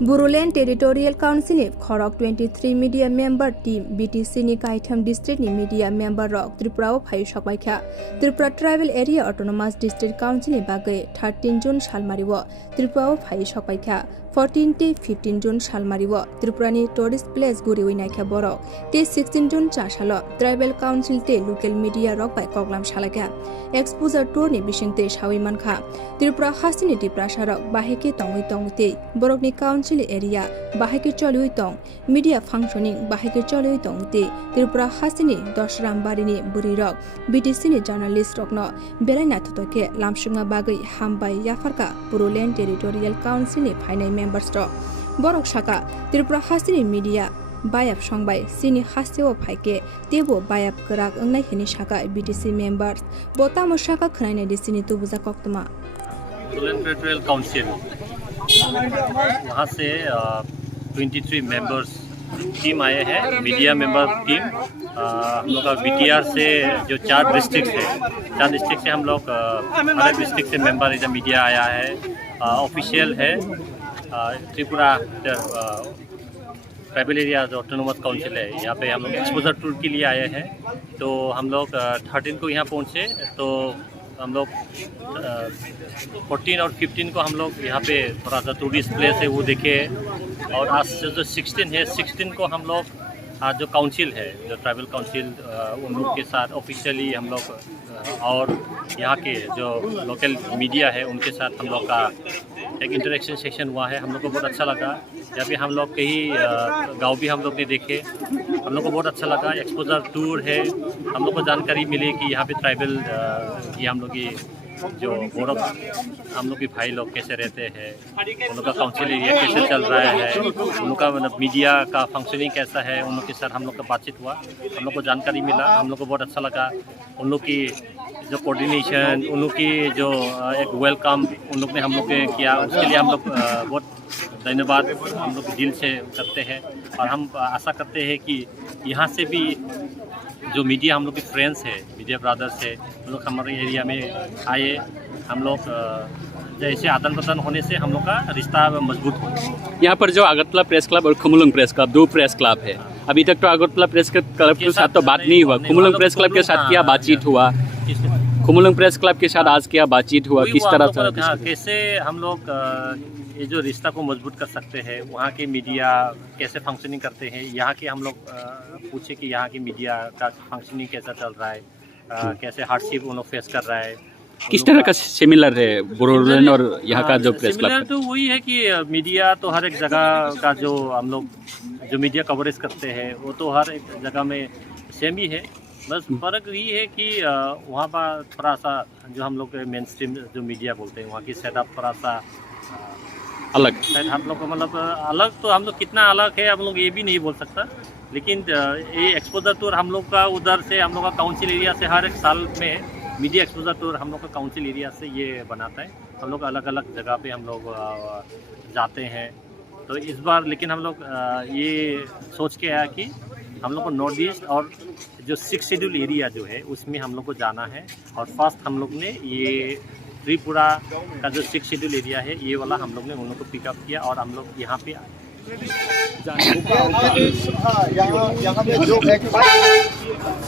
Bodoland territorial council नि खरक 23 media member team BTC नि काइथम डिस्ट्रिक्ट नि मीडिया मेंबर रक त्रिपुरा फाइ सकबाइखा Tripura tribal area autonomous district council नि बागै 13 जून सालमारिव त्रिपुरा फाइ सकबाइखा 14 to 15 जून सालमारिव त्रिपुरानि टूरिस्ट प्लेस गुरि उइनाइखा बरक ते 16 जून चासाल ट्राइबल काउंसिल ते लोकल मीडिया रक बाय कगलाम सालाइखा एक्सपोजर टूर नि बिसिंते सावि मानखा त्रिपुरा हासिनि दिप्रासारक बाहेके तंगै तंगते बरकनि काउंसिल एरिया बाहेके चलुइ तंग मीडिया फंक्शनिंग बाहेके चलुइ तंगते त्रिपुरा हासिनि दशरामबारिनि बुरिरक बीटीसी नि जर्नलिस्ट रकनो बेलाइना थतके लामसुङा बागै हामबाय याफारका बोडोलैंड टेरिटोरियल काउंसिल नि फाइनाइ मेंबर्स बरक शाखा त्रिपुरा हासिनि मीडिया बायाब संबाय सिनि हासेव फाइके तेबो बायाब कराक अंगनाय हिनि शाखा बीटीसी मेंबर्स बोतामो शाखा खनायने दिसिनि तुबुजा कक्तमा बोडोलैंड टेरिटोरियल काउंसिल वहाँ से 23 मेंबर्स टीम आए हैं मीडिया मेंबर टीम हम लोग का बीटीआर से जो 4 डिस्ट्रिक्ट है 4 डिस्ट्रिक्ट से हम लोग अलग डिस्ट्रिक्ट से मेंबर इधर मीडिया आया है ऑफिशियल है त्रिपुरा ट्राइबल एरिया जो ऑटोनोमस काउंसिल है यहाँ पे हम लोग एक्सपोजर टूर के लिए आए हैं। तो हम लोग 13 को यहाँ पहुँचे तो हम लोग 14 और 15 को हम लोग यहाँ पे थोड़ा सा टूरिस्ट प्लेस है वो देखे और आज जो 16 है 16 को हम लोग आज जो काउंसिल है जो ट्राइबल काउंसिल उन लोग के साथ ऑफिशियली हम लोग और यहाँ के जो लोकल मीडिया है उनके साथ हम लोग का एक इंटरेक्शन सेशन हुआ है। हम लोग को बहुत अच्छा लगा। जब भी हम लोग कई गांव भी हम लोग ने देखे हम लोग को बहुत अच्छा लगा। एक्सपोजर टूर है हम लोग को जानकारी मिली कि यहाँ पे ट्राइबल ये हम लोग की जो बोडो हम लोग के भाई लोग कैसे रहते हैं उन लोग का काउंसिल एरिया कैसे चल रहा है उनका मतलब मीडिया का फंक्शनिंग कैसा है उन लोग के साथ हम लोग का बातचीत हुआ। हम लोग को जानकारी मिला हम लोग को बहुत अच्छा लगा। उन लोग की जो कोऑर्डिनेशन उन लोग की जो एक वेलकम उन लोग ने हम लोग ने किया उसके लिए हम लोग बहुत धन्यवाद हम लोग दिल से करते हैं। और हम आशा करते हैं कि यहाँ से भी जो मीडिया हम लोग के फ्रेंड्स है मीडिया ब्रदर्स है उन लोग हमारे एरिया में आए। हम लोग जैसे आदान प्रदान होने से हम लोग का रिश्ता मजबूत हो। यहाँ पर जो अगरतला प्रेस क्लब और खुमुलुंग प्रेस क्लब 2 प्रेस क्लब है। अभी तक तो अगरतला प्रेस क्लब के साथ तो बात नहीं हुआ। खुमुलुंग प्रेस क्लब के साथ क्या बातचीत हुआ? खुमुलुंग प्रेस क्लब के साथ आज क्या बातचीत हुआ? किस तरह से कैसे हम लोग ये जो रिश्ता को मजबूत कर सकते हैं वहाँ के मीडिया कैसे फंक्शनिंग करते हैं यहाँ के हम लोग पूछे कि यहाँ की मीडिया का फंक्शनिंग कैसा चल रहा है कैसे हार्डशिप उन लोग फेस कर रहा है। किस तरह का सिमिलर है बोडोलैंड और यहाँ का जो प्रेस क्लब? तो वही है कि मीडिया तो हर एक जगह का जो हम लोग जो मीडिया कवरेज करते हैं वो तो हर एक जगह में सेम ही है। बस फ़र्क यही है कि वहाँ पर थोड़ा सा जो हम लोग मेन स्ट्रीम जो मीडिया बोलते हैं वहाँ की सेटअप थोड़ा सा अलग हम लोग को मतलब अलग तो हम लोग कितना अलग है हम लोग ये भी नहीं बोल सकता। लेकिन ये एक्सपोजर टूर हम लोग का उधर से हम लोग का काउंसिल एरिया से हर एक साल में मीडिया एक्सपोजर टूर हम लोग का काउंसिल एरिया से ये बनाता है। हम लोग अलग अलग जगह पे हम लोग जाते हैं। तो इस बार लेकिन हम लोग ये सोच के आया कि हम लोग को नॉर्थ ईस्ट और जो 6 शेड्यूल एरिया जो है उसमें हम लोग को जाना है। और फर्स्ट हम लोग ने ये त्रिपुरा का जो 6 शेड्यूल एरिया है ये वाला हम लोग ने उन लोग को पिकअप किया और हम लोग यहाँ पे यहाँ पे जो है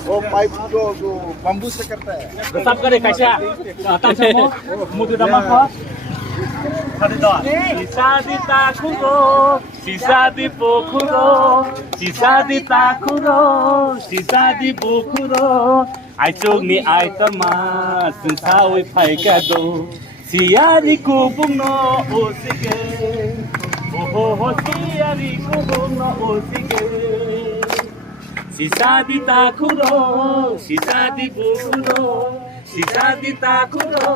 वो पाइप जो बम्बू से करता है सब करे कैसा Sisa di bukuro, I took me aitama, since how we pike a do. Siari kubuno, osige. Oh, siari kubuno, osige. Sisa di takuro, sisa di bukuro, sisa di takuro,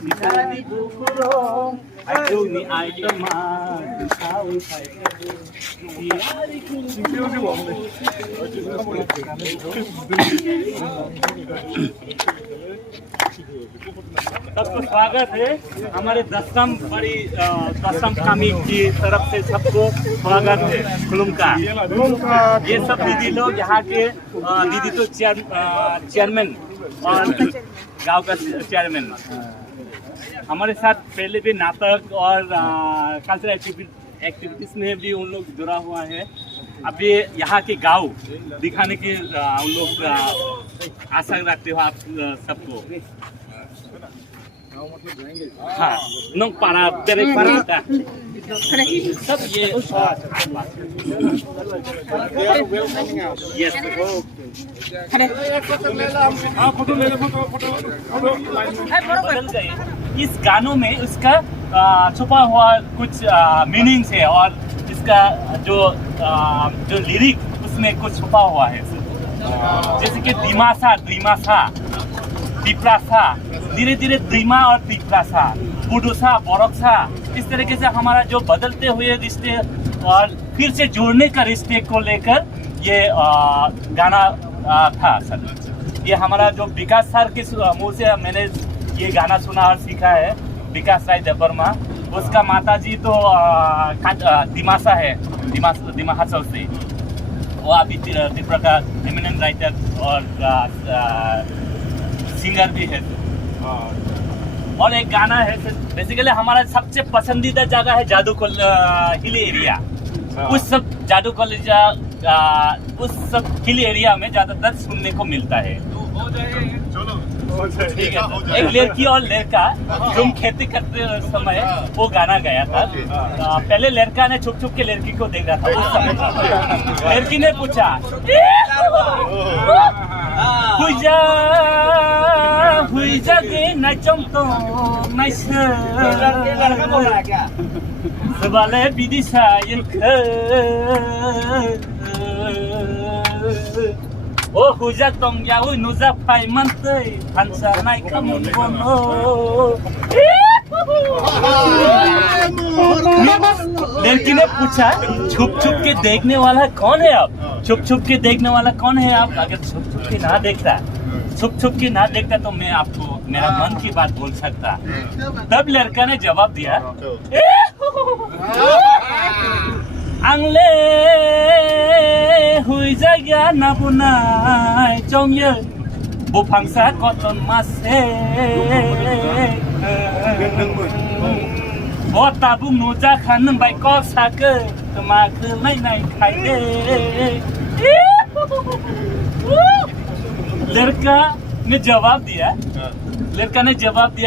sisa di bukuro. I took me aitama, since how we pike a do. Siari kubuno, सबको स्वागत है हमारे दसम कमी की तरफ से सबको स्वागत है। खुलुमका ये सब दीदी लोग यहाँ के दीदी तो चेयरमैन और गांव का चेयरमैन हमारे साथ पहले भी नाटक और कल्चरल एक्टिविटीज में भी उन लोग जुड़ा हुआ है। अभी यहाँ के गांव दिखाने की उन लोग आशा रखते हो आप सबको। हाँ, नोंग पारा तेरे पारा सब ये यस बदल गए। इस गानों में उसका छुपा हुआ कुछ मीनिंग्स है और इसका जो लिरिक उसमें कुछ छुपा हुआ है। जैसे कि दिमासा द्विमासा तिप्रासा, धीरे धीरे द्विमा और तिप्रासा, पुडुसा बरकसा, इस तरीके से हमारा जो बदलते हुए रिश्ते और फिर से जोड़ने का रिश्ते को लेकर ये गाना था सर। ये हमारा जो विकास सर के मुंह से मैंने ये गाना सुना और सीखा है, विकास राय देवबर्मा। उसका माताजी तो दिमासा है, दिमाहाचल से। वो अभी त्रिपुरा का एमिनेंट राइटर और सिंगर भी है। और एक गाना है बेसिकली हमारा सबसे पसंदीदा जगह है जादूकोल हिल एरिया। उस सब जादूकोल उस सब हिल एरिया में ज्यादातर सुनने को मिलता है। ठीक है, एक लड़की और लड़का तुम खेती करते समय वो गाना गाया था। पहले लड़का ने छुप छुप के लड़की को देख रहा था उस समय। लड़की ने पूछा हुई जागे न चमतो न सवाले बिदिसा ओ हुजा तंग या उई नुजा फाइ मनतै फानसा नाय खामुन बनो। लड़की ने पूछा छुप छुप के देखने वाला कौन है आप? छुप छुप के देखने वाला कौन है आप? अगर छुप छुप के ना देखता तो मैं आपको मेरा मन की बात बोल सकता। तब लड़का ने जवाब दिया आंले हुई जाया ना बुनाय चौंगे बुफांसा कॉटन मासे ओ ताबु नुजा खान बाय कॉक साके तमाक नहीं खाए। लड़का ने जवाब दिया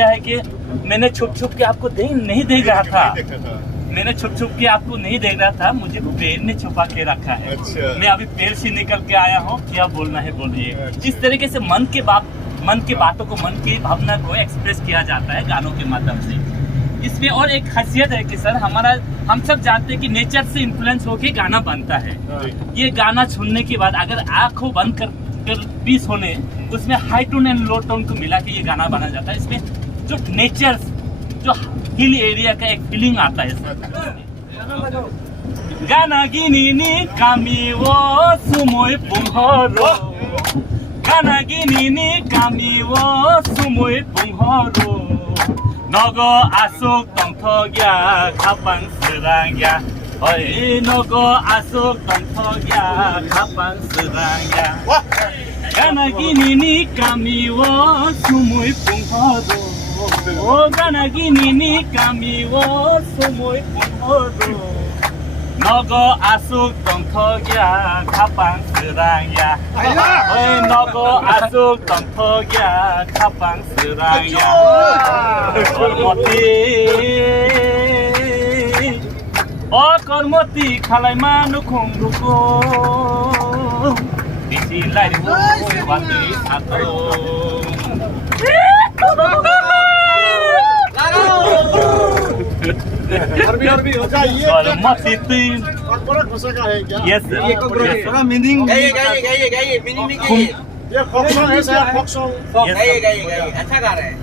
है कि मैंने छुप छुप के आपको नहीं देख रहा था। मैंने छुप छुप के आपको नहीं देख रहा था, मुझे पेड़ ने छुपा के रखा है। अच्छा। मैं अभी पेड़ से निकल के आया हूँ, क्या बोलना है बोलिए। इस तरीके से मन की बातों को, मन की भावना को एक्सप्रेस किया जाता है गानों के माध्यम से। इसमें और एक खासियत है कि सर हम सब जानते हैं कि नेचर से इन्फ्लुएंस होके गाना बनता है। ये गाना सुनने के बाद अगर आंखों बंद कर भी सुने, उसमें high tone and low tone को मिला के ये गाना बना जाता है। इसमें जो नेचर, जो हिल एरिया का एक फीलिंग आता है। गाना गिनी कामी वो सुमोय पुंहरो, गाना गिनी कामी वो सुमोय पुंहरो, नगो आसुक तंथग्या खापान सरांग्या, ओय नगो आसुक तंथग्या खापान सरांग्या, गाना गिनी कामी वो सुमोय पुंहरो, ओ गाना गिनी कामी वो सुमोय पुंहरो, नगो आसुक तंथग्या खापान सरांग्या, ओय नगो आसुक तंथग्या खापान सरांग्या, कर्मती खालाय मानुखुं रुको बिसि लाइबो वाति आतो अरबी हो जाइए। कर्मती तीन बड़ा भाषा का है क्या? यस थोड़ा मीनिंग गाइए मीनिंग लिखिए। ये फोक सॉन्ग है सर, फोक सॉन्ग। गाइए अच्छा गा रहे हैं।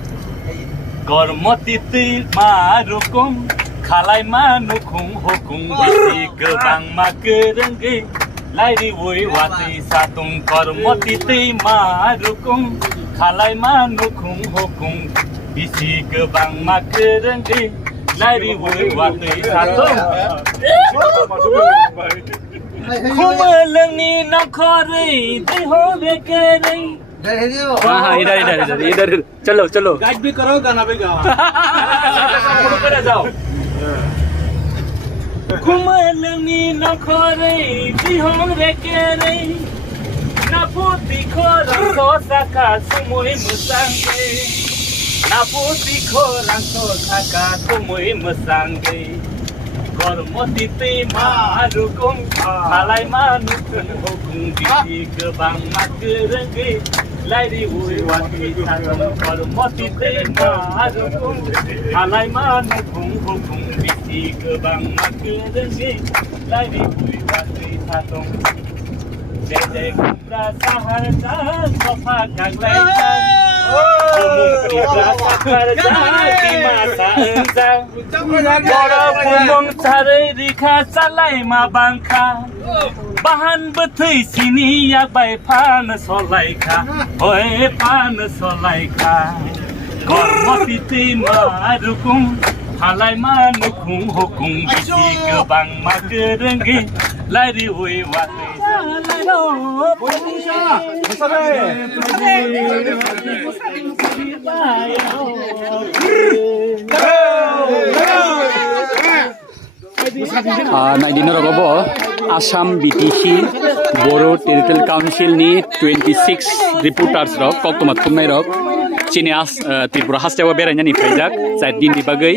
कर्मती तीन मारुकुं खालाय मानुखुं हुकुं बिसि गोबां मागोरोंगै लाइरि वै वाति सातुं कर्मती तीन मारुकुं खालाय मानुखुं हुकुं बिसि गोबां मागोरोंगै लाइरि वै वाति सातुं खुमोलोंनि नखरै दैहो बेकेरै। हाँ इधर चलो गाइड भी करो, गाना भी गाओ। जाओ। Kumalani na khore dihong rekere na puti khorang so saka sumoi musange na puti khorang so saka sumoi musange gormoti te marukum malai manukun hukum di gebang makerenge Lady Ui Wati Tatum gormoti te marukum malai manukun hukum di gebang makerenge Lady Ui Wati Tatum Dede kubra saharta sofa kaglaitan kubra saharta di masa engzang Bora pumong cari rika salai ma bangka Bahan betul sini ya bai pan solai ka Oi pan solai ka Gormoti tima adukum Halai manukung hukum bisi gebang magerengge Lari ui wati salai lo Naik dino rogobo Assam BTC Boro Territorial Council ni 26 reporters rok kok tomat kumnai rok Cini as Tripura hastewa beranya ni pajak saat din dibagai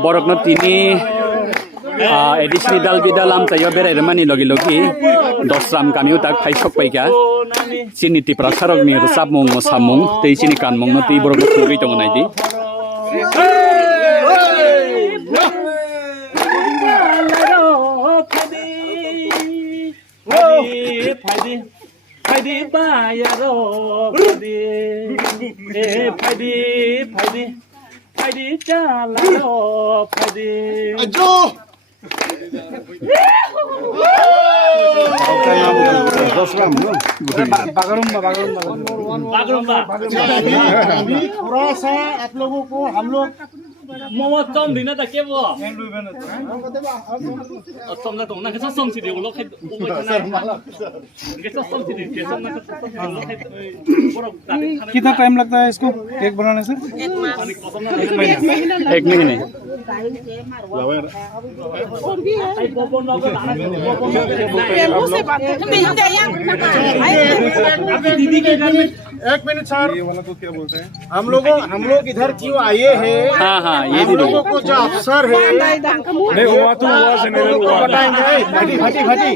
borok no tini edisi dal bidalam tayo berai remani logi dosram kami utak paisok paika Cini Tripura sarok ni rusap mong samung tei cini kan mong no tei borok no sugi tong nai di Padi bayaro padi jalaro padi Ajo. Bagurumba अभी थोड़ा सा आप लोगों को हम लोग मोमो तम दिना त के बो तम ना तम ना के सम सिदि उलो खे उबै थाना के सम सिदि के सम ना कितना टाइम लगता है इसको केक बनाने से? एक महीने दीदी के घर में एक मिनट सर ये वाला को क्या बोलते हैं? हम लोग इधर क्यों आए हैं हाँ ये हम लोगों को जो अफसर है नहीं हुआ तो हुआ से मेरे को बताएंगे फटी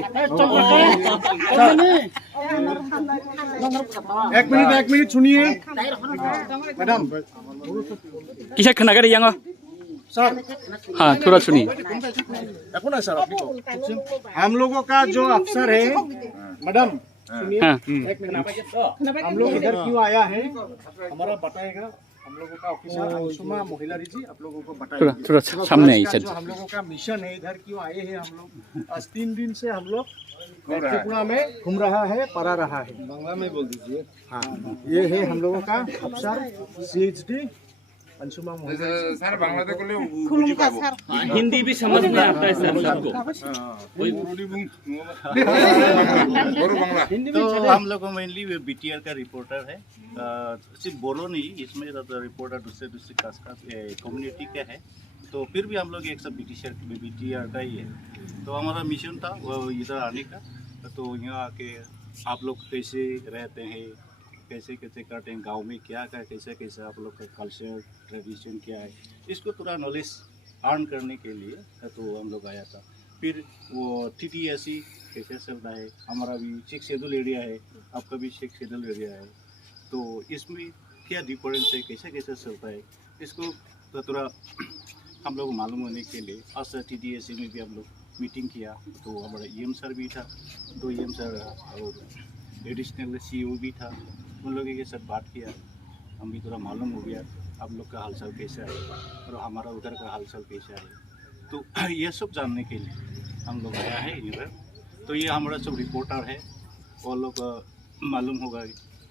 एक मिनट सुनिए मैडम किसा खोनागारि यांgo सर हाँ थोड़ा सुनिए देखो ना सर अपनी को हम लोगों का जो अफसर है मैडम सुनिए हाँ एक मिनट हम लोग इधर क्यों आया है हमारा बताएगा हम लोगों का ऑफिसर अंशुमा महिला जी आप लोगों को बताएगा थोड़ा सामने आई सर जो हम लोगों का मिशन है इधर क्यों आए हैं हम लोग आज 3 दिन से हम लोग त्रिपुरा में घूम रहा है पढ़ा रहा है बांग्ला में बोल दीजिए हाँ ये है हम लोगों का अफसर CHD अंशुमा महिला सर बांग्ला तो कोले हिंदी भी समझ में आता है सर सबको तो हम लोग मेनली BTR का रिपोर्टर है सिर्फ बोलो नहीं इसमें रिपोर्टर दूसरे कास्ट का कम्युनिटी का है तो फिर भी हम लोग एक सब BTR का ही है तो हमारा मिशन था वो इधर आने का तो यहाँ आके आप लोग कैसे रहते हैं कैसे करते हैं गांव में क्या कैसे आप लोग का कल्चर ट्रेडिशन क्या है इसको थोड़ा नॉलेज अर्न करने के लिए तो हम लोग आया था फिर वो TTSC कैसे चलता है हमारा भी 6 शेड्यूल एरिया है आपका भी 6 शेड्यूल एरिया है तो इसमें क्या डिफरेंस है कैसे चलता है इसको तो थोड़ा हम लोग मालूम होने के लिए आज TTSC में भी हम लोग मीटिंग किया तो हमारा EM सर भी था तो EM सर और एडिशनल CO भी था उन लोगों के साथ बात किया हम भी थोड़ा मालूम हो गया आप लोग का हालचाल कैसा है और हमारा उधर का हालचाल कैसा है तो ये सब जानने के लिए हम लोग आया है इधर तो ये हमारा सब रिपोर्टर है और लोग मालूम होगा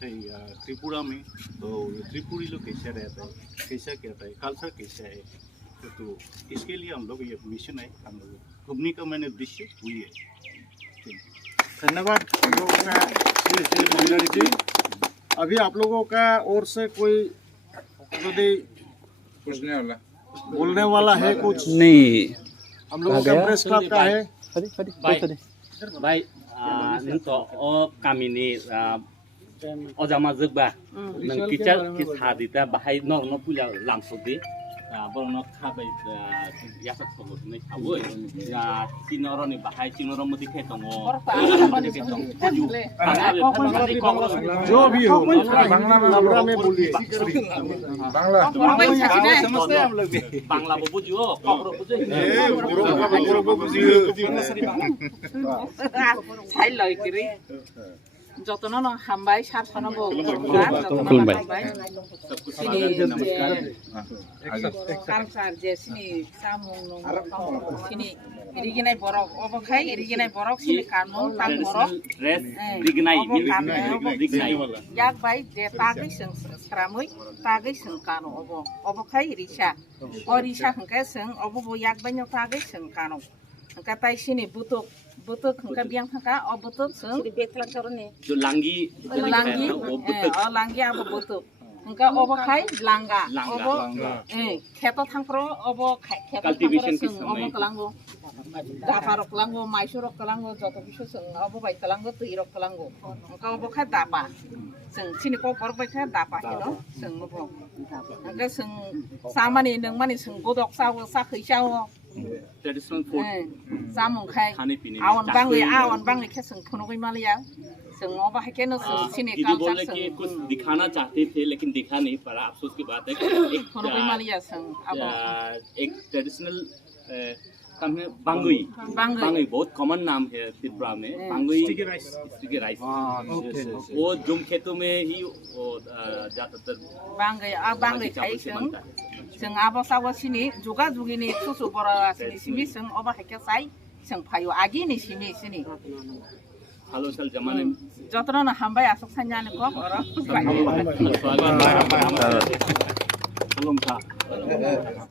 त्रिपुरा में तो त्रिपुरी लोग कैसे रहता है कैसा कहता है कल्चर कैसा है तो इसके लिए हम लोग ये मिशन है हम लोग घूमने का मैंने उद्देश्य हुई है धन्यवाद हम लोगों का महिला जी अभी आप लोगों का ओर से कोई पूछने वाला बोलने वाला है कुछ नहीं हम लोगों का प्रेस क्लब का है। बाय नोंथो अ गामिनि अजामा जोगबा नों किचा किसादिता बाहाय नरनो पुला लामसुदि बरनो खाबाय यासा खबरनै थावै सिनरनि बाहाय सिनर मदि खे दङ जो भी हो बांग्ला में बोलिए। बांग्ला समझते हैं हम लोग भी बांग्ला बुझियो खबर बुझियो sai lời kiri jotono no hambai sarsono bo खुलुमबाय sini kalsar je sini samung no sini iriginai borok obokai iriginai borok sini kanung tang borok dress रिगनाइ rignai yak bai de tagi sing sramui tagi sing kanu obokai risa orisa hangka sing obo yak banyo tagi sing kanu hangka tai sini butuk hangka biang hangka butuk sing जो Langi langgi langgi abo butuk hangka obokai langga obo keto thangpro obo keto Cultivation sing kisam obo kelango daparok kelango maisurok kelango joto bisu sing obo bai kelango tuirok kelango hangka obo kai dapa sing sini ko porok bai kai dapa hino sing obo hangka sing samani nengmani sing godok sawo sa khaisawo traditional food samung khai खाने पीने awan bangi ke sing phunoi malia sing oba hake no sini दीदी बोल kalsar रहे कि sing कुछ दिखाना चाहते थे लेकिन दिखा नहीं पड़ा अफसोस की बात है कि phunoi malia sing abo एक ट्रेडिशनल बांगुई bangi बहुत कॉमन नाम है त्रिपुरा में बांगुई स्टिकी राइस वो जुम खेतों में ही वो ज्यादातर bangi khai sing abo sawo sini juga jugini susu bora sini simi sing oba hake sai sing phayo agi ni sini हालो साल जमाने में jotono na hambai asok sanyane ko ora belum था